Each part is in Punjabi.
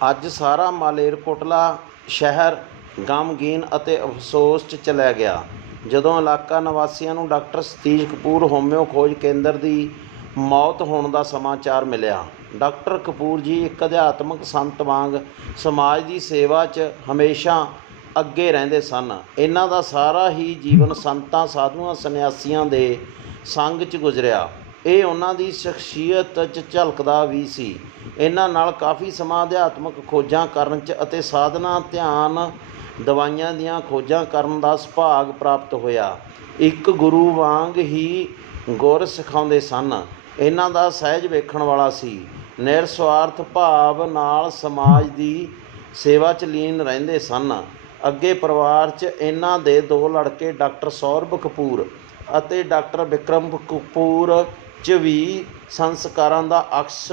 ਅੱਜ ਸਾਰਾ ਮਾਲੇਰਕੋਟਲਾ ਸ਼ਹਿਰ ਗਮਗੀਨ ਅਤੇ ਅਫਸੋਸ 'ਚ ਚਲਿਆ ਗਿਆ। ਜਦੋਂ ਇਲਾਕਾ ਨਿਵਾਸੀਆਂ ਨੂੰ ਡਾਕਟਰ ਸਤੀਸ਼ ਕਪੂਰ ਹੋਮਿਓ ਖੋਜ ਕੇਂਦਰ ਦੀ ਮੌਤ ਹੋਣ ਦਾ ਸਮਾਚਾਰ ਮਿਲਿਆ, ਡਾਕਟਰ ਕਪੂਰ ਜੀ ਇੱਕ ਅਧਿਆਤਮਕ ਸੰਤ ਵਾਂਗ ਸਮਾਜ ਦੀ ਸੇਵਾ 'ਚ ਹਮੇਸ਼ਾ ਅੱਗੇ ਰਹਿੰਦੇ ਸਨ। ਇਹਨਾਂ ਦਾ ਸਾਰਾ ਹੀ ਜੀਵਨ ਸੰਤਾਂ, ਸਾਧੂਆਂ, ਸੰਨਿਆਸੀਆਂ ਦੇ ਸੰਗ 'ਚ ਗੁਜ਼ਰਿਆ। ਇਹ ਉਹਨਾਂ ਦੀ ਸ਼ਖਸੀਅਤ 'ਚ ਝਲਕਦਾ ਵੀ ਸੀ। ਇਹਨਾਂ ਨਾਲ ਕਾਫੀ ਸਮਾਂ ਅਧਿਆਤਮਕ ਖੋਜਾਂ ਕਰਨ 'ਚ ਅਤੇ ਸਾਧਨਾ, ਧਿਆਨ ਦਵਾਈਆਂ ਦੀਆਂ ਖੋਜਾਂ ਕਰਨ ਦਾ ਸੁਭਾਗ ਪ੍ਰਾਪਤ ਹੋਇਆ। ਇੱਕ ਗੁਰੂ ਵਾਂਗ ਹੀ ਗੁਰ ਸਿਖਾਉਂਦੇ ਸਨ। ਇਹਨਾਂ ਦਾ ਸਹਿਜ ਵੇਖਣ ਵਾਲਾ ਸੀ। ਨਿਰਸਵਾਰਥ ਭਾਵ ਨਾਲ ਸਮਾਜ ਦੀ ਸੇਵਾ 'ਚ ਲੀਨ ਰਹਿੰਦੇ ਸਨ। ਅੱਗੇ ਪਰਿਵਾਰ 'ਚ ਇਹਨਾਂ ਦੇ ਦੋ ਲੜਕੇ ਡਾਕਟਰ ਸੌਰਭ ਕਪੂਰ ਅਤੇ ਡਾਕਟਰ ਵਿਕਰਮ ਕਪੂਰ 'ਚ ਵੀ ਸੰਸਕਾਰਾਂ ਦਾ ਅਕਸ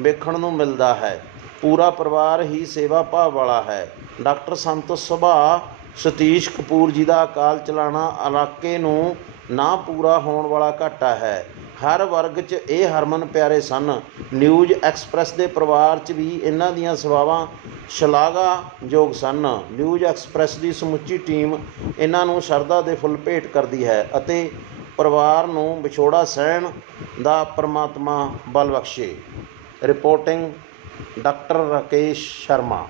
ਵੇਖਣ ਨੂੰ ਮਿਲਦਾ ਹੈ। ਪੂਰਾ ਪਰਿਵਾਰ ਹੀ ਸੇਵਾ ਭਾਵ ਵਾਲਾ ਹੈ। ਡਾਕਟਰ ਸੰਤ ਸੁਭਾ ਸਤੀਸ਼ ਕਪੂਰ ਜੀ ਦਾ ਅਕਾਲ ਚਲਾਣਾ ਇਲਾਕੇ ਨੂੰ ਨਾ ਪੂਰਾ ਹੋਣ ਵਾਲਾ ਘਾਟਾ ਹੈ। ਹਰ ਵਰਗ 'ਚ ਇਹ ਹਰਮਨ ਪਿਆਰੇ ਸਨ। ਨਿਊਜ਼ ਐਕਸਪ੍ਰੈਸ ਦੇ ਪਰਿਵਾਰ 'ਚ ਵੀ ਇਹਨਾਂ ਦੀਆਂ ਸੇਵਾਵਾਂ ਸ਼ਲਾਘਾਯੋਗ ਸਨ। ਨਿਊਜ਼ ਐਕਸਪ੍ਰੈਸ ਦੀ ਸਮੁੱਚੀ ਟੀਮ ਇਹਨਾਂ ਨੂੰ ਸ਼ਰਧਾ ਦੇ ਫੁੱਲ ਭੇਟ ਕਰਦੀ ਹੈ ਅਤੇ ਪਰਿਵਾਰ ਨੂੰ ਵਿਛੋੜਾ ਸਹਿਣ ਦਾ ਪਰਮਾਤਮਾ ਬਲ ਬਖਸ਼ੇ। Reporting doctor Rakesh Sharma.